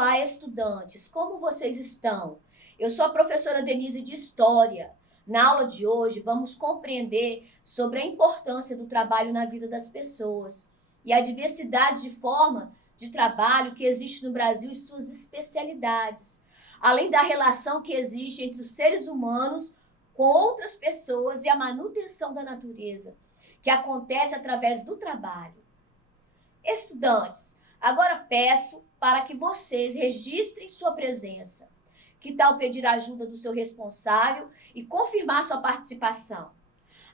Olá, estudantes! Como vocês estão? Eu sou a professora Denise de História. Na aula de hoje, vamos compreender sobre a importância do trabalho na vida das pessoas e a diversidade de forma de trabalho que existe no Brasil e suas especialidades, além da relação que existe entre os seres humanos com outras pessoas e a manutenção da natureza, que acontece através do trabalho. Estudantes, agora peço para que vocês registrem sua presença. Que tal pedir a ajuda do seu responsável e confirmar sua participação?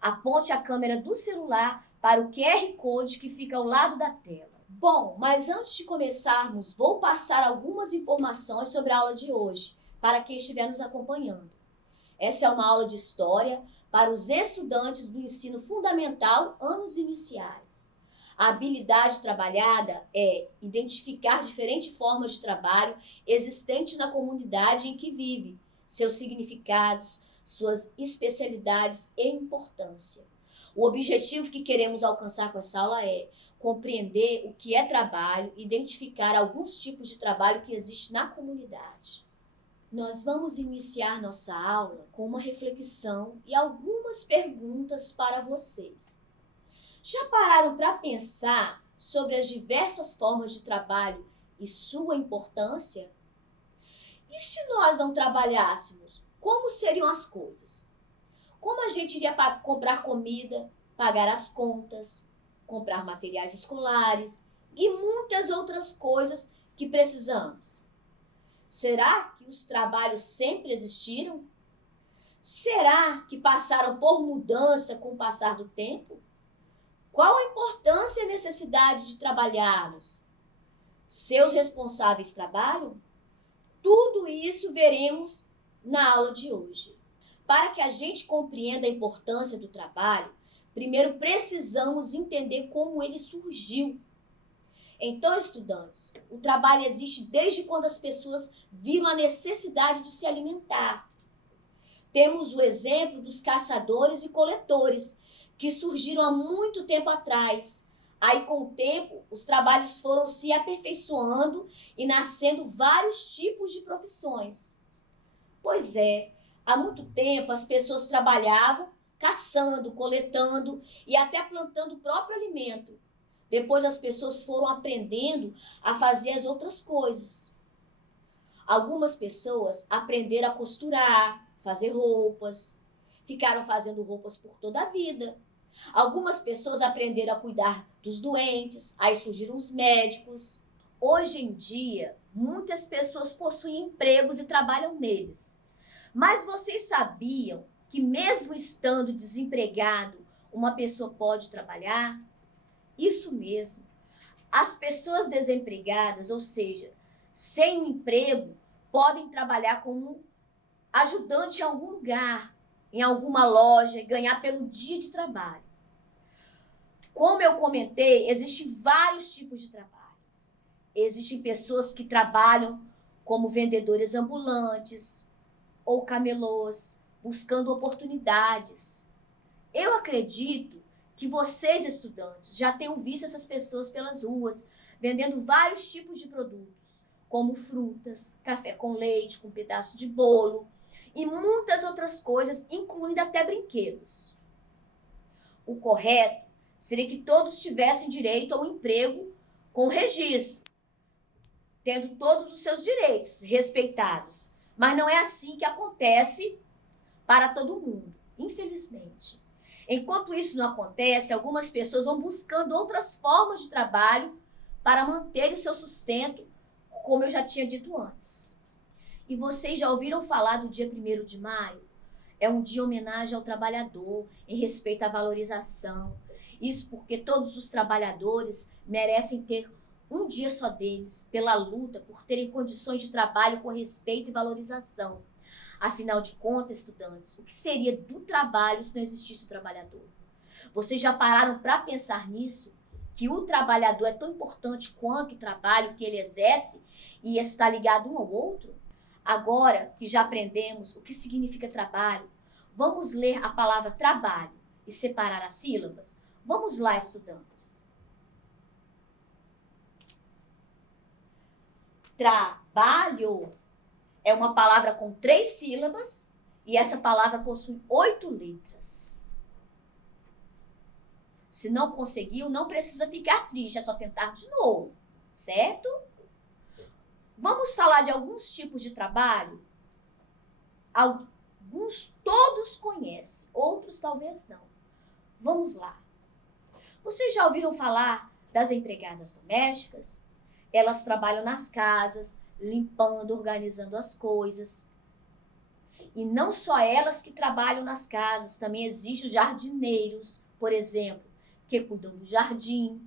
Aponte a câmera do celular para o QR Code que fica ao lado da tela. Bom, mas antes de começarmos, vou passar algumas informações sobre a aula de hoje, para quem estiver nos acompanhando. Essa é uma aula de História para os estudantes do ensino fundamental, anos iniciais. A habilidade trabalhada é identificar diferentes formas de trabalho existentes na comunidade em que vive, seus significados, suas especialidades e importância. O objetivo que queremos alcançar com essa aula é compreender o que é trabalho, identificar alguns tipos de trabalho que existem na comunidade. Nós vamos iniciar nossa aula com uma reflexão e algumas perguntas para vocês. Já pararam para pensar sobre as diversas formas de trabalho e sua importância? E se nós não trabalhássemos, como seriam as coisas? Como a gente iria comprar comida, pagar as contas, comprar materiais escolares e muitas outras coisas que precisamos? Será que os trabalhos sempre existiram? Será que passaram por mudança com o passar do tempo? Qual a importância e necessidade de trabalharmos? Seus responsáveis trabalham? Tudo isso veremos na aula de hoje. Para que a gente compreenda a importância do trabalho, primeiro precisamos entender como ele surgiu. Então, estudantes, o trabalho existe desde quando as pessoas viram a necessidade de se alimentar. Temos o exemplo dos caçadores e coletores, que surgiram há muito tempo atrás. Aí, com o tempo, os trabalhos foram se aperfeiçoando e nascendo vários tipos de profissões. Pois é, há muito tempo as pessoas trabalhavam caçando, coletando e até plantando o próprio alimento. Depois as pessoas foram aprendendo a fazer as outras coisas. Algumas pessoas aprenderam a costurar, fazer roupas, ficaram fazendo roupas por toda a vida. Algumas pessoas aprenderam a cuidar dos doentes, aí surgiram os médicos. Hoje em dia, muitas pessoas possuem empregos e trabalham neles. Mas vocês sabiam que mesmo estando desempregado, uma pessoa pode trabalhar? Isso mesmo. As pessoas desempregadas, ou seja, sem um emprego, podem trabalhar como ajudante em algum lugar, em alguma loja e ganhar pelo dia de trabalho. Como eu comentei, existem vários tipos de trabalho. Existem pessoas que trabalham como vendedores ambulantes ou camelôs, buscando oportunidades. Eu acredito que vocês, estudantes, já tenham visto essas pessoas pelas ruas, vendendo vários tipos de produtos, como frutas, café com leite, com pedaço de bolo e muitas outras coisas, incluindo até brinquedos. O correto seria que todos tivessem direito a um emprego com registro, tendo todos os seus direitos respeitados. Mas não é assim que acontece para todo mundo, infelizmente. Enquanto isso não acontece, algumas pessoas vão buscando outras formas de trabalho para manter o seu sustento, como eu já tinha dito antes. E vocês já ouviram falar do dia 1º de maio? É um dia de homenagem ao trabalhador, em respeito à valorização. Isso porque todos os trabalhadores merecem ter um dia só deles, pela luta, por terem condições de trabalho com respeito e valorização. Afinal de contas, estudantes, o que seria do trabalho se não existisse o trabalhador? Vocês já pararam para pensar nisso? Que o trabalhador é tão importante quanto o trabalho que ele exerce e está ligado um ao outro? Agora que já aprendemos o que significa trabalho, vamos ler a palavra trabalho e separar as sílabas? Vamos lá, estudantes. Trabalho é uma palavra com 3 sílabas e essa palavra possui 8 letras. Se não conseguiu, não precisa ficar triste, é só tentar de novo, certo? Vamos falar de alguns tipos de trabalho? Alguns todos conhecem, outros talvez não. Vamos lá. Vocês já ouviram falar das empregadas domésticas? Elas trabalham nas casas, limpando, organizando as coisas. E não só elas que trabalham nas casas, também existem os jardineiros, por exemplo, que cuidam do jardim,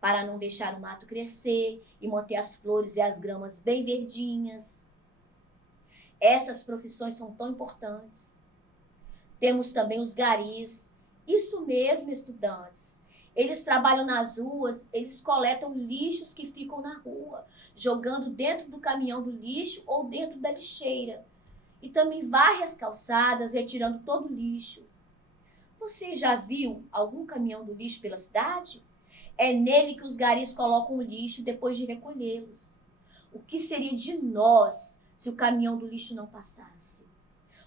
para não deixar o mato crescer e manter as flores e as gramas bem verdinhas. Essas profissões são tão importantes. Temos também os garis. Isso mesmo, estudantes. Eles trabalham nas ruas, eles coletam lixos que ficam na rua, jogando dentro do caminhão do lixo ou dentro da lixeira. E também varrem as calçadas, retirando todo o lixo. Você já viu algum caminhão do lixo pela cidade? É nele que os garis colocam o lixo depois de recolhê-los. O que seria de nós se o caminhão do lixo não passasse?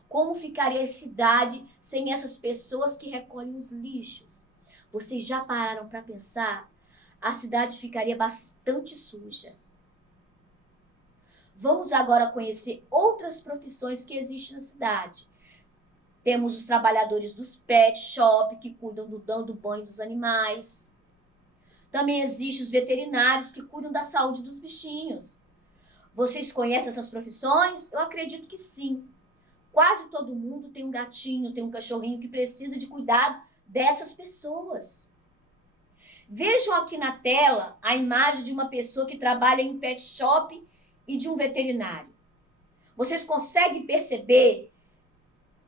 Como ficaria a cidade sem essas pessoas que recolhem os lixos? Vocês já pararam para pensar? A cidade ficaria bastante suja. Vamos agora conhecer outras profissões que existem na cidade. Temos os trabalhadores dos pet shop, que cuidam do dando banho dos animais. Também existem os veterinários, que cuidam da saúde dos bichinhos. Vocês conhecem essas profissões? Eu acredito que sim. Quase todo mundo tem um gatinho, tem um cachorrinho que precisa de cuidado dessas pessoas. Vejam aqui na tela a imagem de uma pessoa que trabalha em pet shop e de um veterinário. Vocês conseguem perceber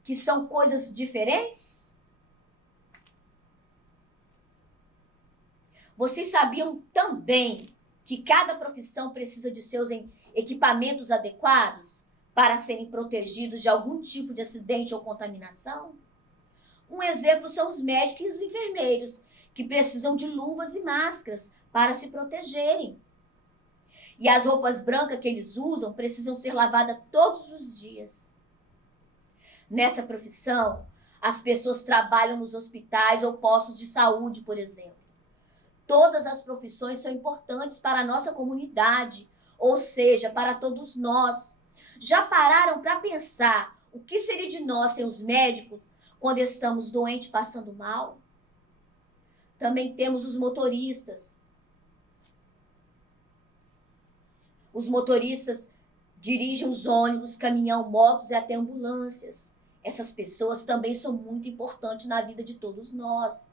que são coisas diferentes? Vocês sabiam também que cada profissão precisa de seus equipamentos adequados para serem protegidos de algum tipo de acidente ou contaminação? Um exemplo são os médicos e os enfermeiros, que precisam de luvas e máscaras para se protegerem. E as roupas brancas que eles usam precisam ser lavadas todos os dias. Nessa profissão, as pessoas trabalham nos hospitais ou postos de saúde, por exemplo. Todas as profissões são importantes para a nossa comunidade, ou seja, para todos nós. Já pararam para pensar o que seria de nós sem os médicos quando estamos doentes, passando mal? Também temos os motoristas. Os motoristas dirigem os ônibus, caminhão, motos e até ambulâncias. Essas pessoas também são muito importantes na vida de todos nós.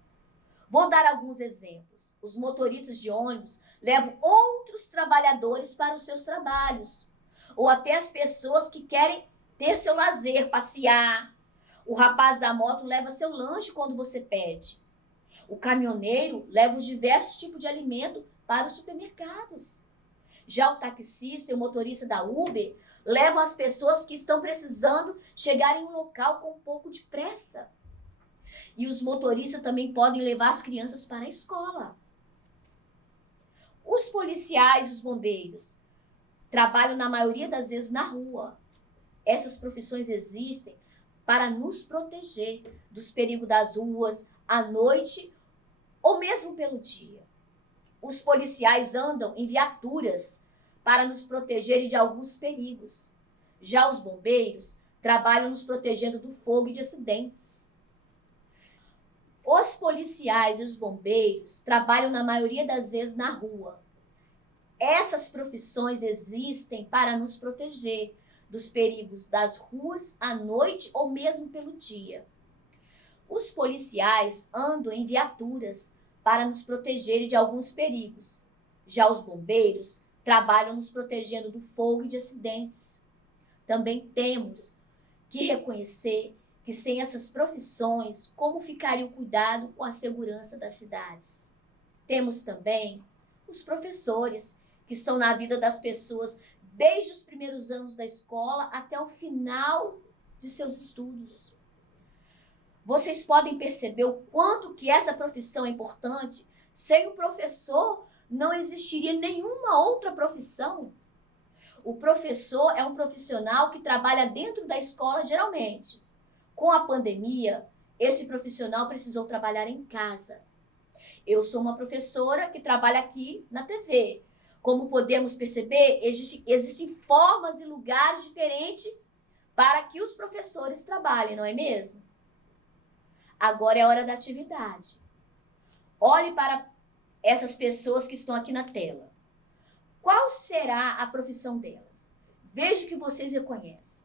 Vou dar alguns exemplos. Os motoristas de ônibus levam outros trabalhadores para os seus trabalhos, ou até as pessoas que querem ter seu lazer, passear. O rapaz da moto leva seu lanche quando você pede. O caminhoneiro leva os diversos tipos de alimento para os supermercados. Já o taxista e o motorista da Uber levam as pessoas que estão precisando chegar em um local com um pouco de pressa. E os motoristas também podem levar as crianças para a escola. Os policiais e os bombeiros trabalham na maioria das vezes na rua. Essas profissões existem para nos proteger dos perigos das ruas, à noite ou mesmo pelo dia. Os policiais andam em viaturas para nos protegerem de alguns perigos. Já os bombeiros trabalham nos protegendo do fogo e de acidentes. Os policiais e os bombeiros trabalham na maioria das vezes na rua. Essas profissões existem para nos proteger dos perigos das ruas à noite ou mesmo pelo dia. Os policiais andam em viaturas para nos protegerem de alguns perigos. Já os bombeiros trabalham nos protegendo do fogo e de acidentes. Também temos que reconhecer que sem essas profissões, como ficaria o cuidado com a segurança das cidades? Temos também os professores, que estão na vida das pessoas desde os primeiros anos da escola até o final de seus estudos. Vocês podem perceber o quanto que essa profissão é importante? Sem o professor, não existiria nenhuma outra profissão. O professor é um profissional que trabalha dentro da escola geralmente. Com a pandemia, esse profissional precisou trabalhar em casa. Eu sou uma professora que trabalha aqui na TV. Como podemos perceber, existem formas e lugares diferentes para que os professores trabalhem, não é mesmo? Agora é hora da atividade. Olhe para essas pessoas que estão aqui na tela. Qual será a profissão delas? Veja que vocês reconhecem.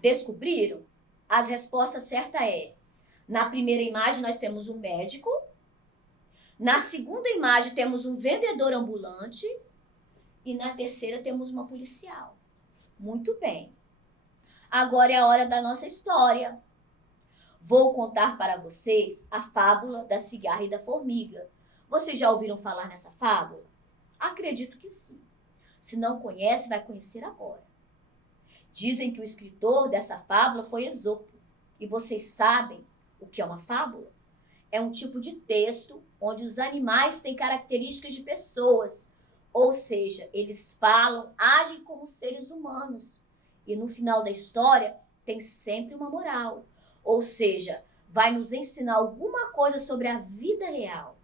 Descobriram? As respostas certas na primeira imagem nós temos um médico, na segunda imagem temos um vendedor ambulante e na terceira temos uma policial. Muito bem. Agora é a hora da nossa história. Vou contar para vocês a fábula da cigarra e da formiga. Vocês já ouviram falar nessa fábula? Acredito que sim. Se não conhece, vai conhecer agora. Dizem que o escritor dessa fábula foi Esopo. E vocês sabem o que é uma fábula? É um tipo de texto onde os animais têm características de pessoas. Ou seja, eles falam, agem como seres humanos. E no final da história tem sempre uma moral. Ou seja, vai nos ensinar alguma coisa sobre a vida real.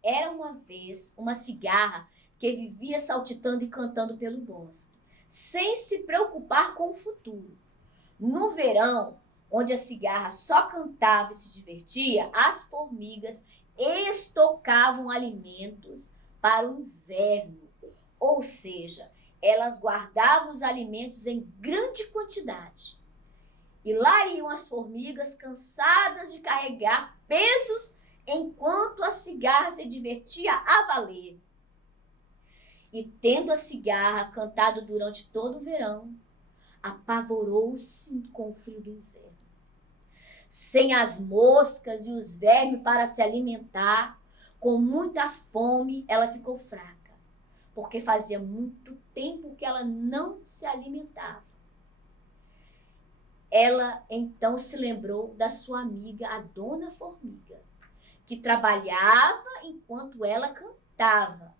Era uma vez uma cigarra que vivia saltitando e cantando pelo bosque, sem se preocupar com o futuro. No verão, onde a cigarra só cantava e se divertia, as formigas estocavam alimentos para o inverno. Ou seja, elas guardavam os alimentos em grande quantidade. E lá iam as formigas cansadas de carregar pesos enquanto a cigarra se divertia a valer. E tendo a cigarra cantado durante todo o verão, apavorou-se com o frio do inverno. Sem as moscas e os vermes para se alimentar, com muita fome, ela ficou fraca, porque fazia muito tempo que ela não se alimentava. Ela então se lembrou da sua amiga, a Dona Formiga, que trabalhava enquanto ela cantava.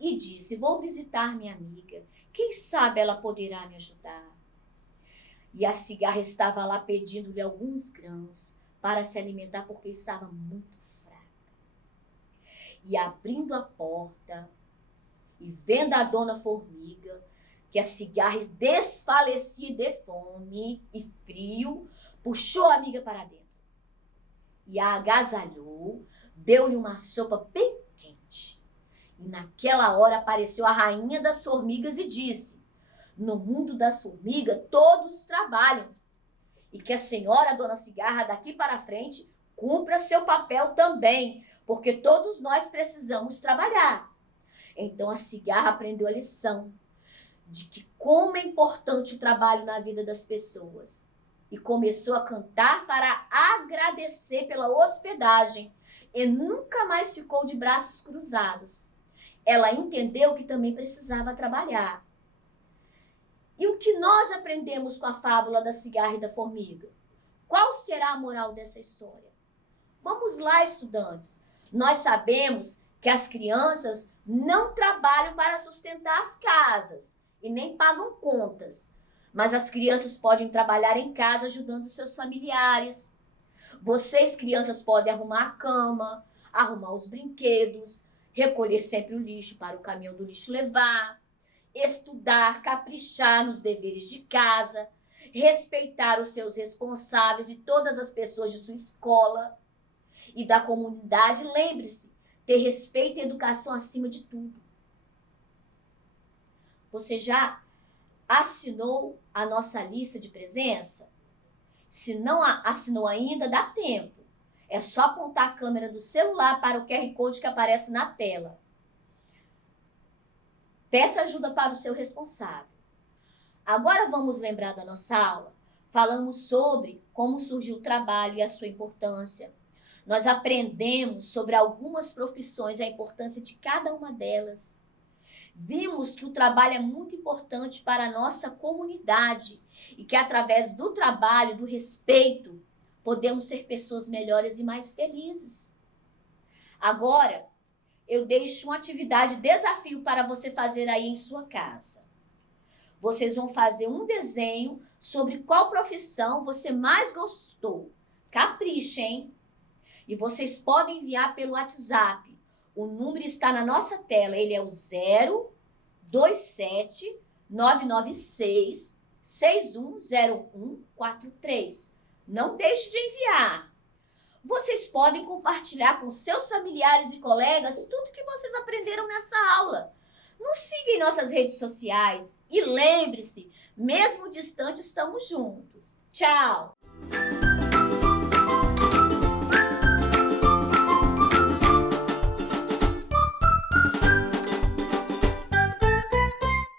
E disse, vou visitar minha amiga, quem sabe ela poderá me ajudar. E a cigarra estava lá pedindo-lhe alguns grãos para se alimentar porque estava muito fraca. E abrindo a porta e vendo a Dona Formiga, que a cigarra desfalecia de fome e frio, puxou a amiga para dentro. E a agasalhou, deu-lhe uma sopa bem quente. E naquela hora apareceu a rainha das formigas e disse, no mundo das formigas todos trabalham. E que a senhora, Dona Cigarra, daqui para frente, cumpra seu papel também, porque todos nós precisamos trabalhar. Então a cigarra aprendeu a lição de que como é importante o trabalho na vida das pessoas. E começou a cantar para agradecer pela hospedagem. E nunca mais ficou de braços cruzados. Ela entendeu que também precisava trabalhar. E o que nós aprendemos com a fábula da cigarra e da formiga? Qual será a moral dessa história? Vamos lá, estudantes. Nós sabemos que as crianças não trabalham para sustentar as casas e nem pagam contas. Mas as crianças podem trabalhar em casa ajudando seus familiares. Vocês, crianças, podem arrumar a cama, arrumar os brinquedos, recolher sempre o lixo para o caminhão do lixo levar, estudar, caprichar nos deveres de casa, respeitar os seus responsáveis e todas as pessoas de sua escola e da comunidade. Lembre-se, ter respeito e educação acima de tudo. Você já assinou a nossa lista de presença? Se não assinou ainda, dá tempo. É só apontar a câmera do celular para o QR Code que aparece na tela. Peça ajuda para o seu responsável. Agora vamos lembrar da nossa aula. Falamos sobre como surgiu o trabalho e a sua importância. Nós aprendemos sobre algumas profissões e a importância de cada uma delas. Vimos que o trabalho é muito importante para a nossa comunidade e que através do trabalho, do respeito, podemos ser pessoas melhores e mais felizes. Agora, eu deixo uma atividade, desafio para você fazer aí em sua casa. Vocês vão fazer um desenho sobre qual profissão você mais gostou. Capricha, hein? E vocês podem enviar pelo WhatsApp. O número está na nossa tela. Ele é o 027 996 610143. Não deixe de enviar. Vocês podem compartilhar com seus familiares e colegas tudo que vocês aprenderam nessa aula. Nos siga em nossas redes sociais e lembre-se, mesmo distante, estamos juntos. Tchau!